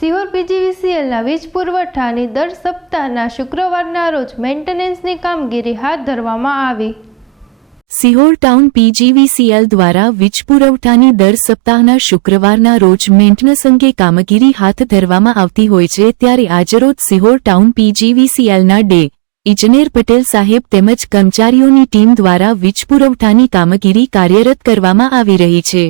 સિહોર પીજીવીસીએલના વીજ પુરવઠાની દર સપ્તાહના શુક્રવારના રોજ મેન્ટેનન્સની કામગીરી હાથ ધરવામાં આવી। સિહોર ટાઉન પીજીવીસીએલ દ્વારા વીજ પુરવઠાની દર સપ્તાહના શુક્રવારના રોજ મેન્ટેનન્સ અંગે કામગીરી હાથ ધરવામાં આવતી હોય છે, ત્યારે આજરોજ સિહોર ટાઉન પીજીવીસીએલના ડે ઇજનેર પટેલ સાહેબ તેમજ કર્મચારીઓની ટીમ દ્વારા વીજ પુરવઠાની કામગીરી કાર્યરત કરવામાં આવી રહી છે।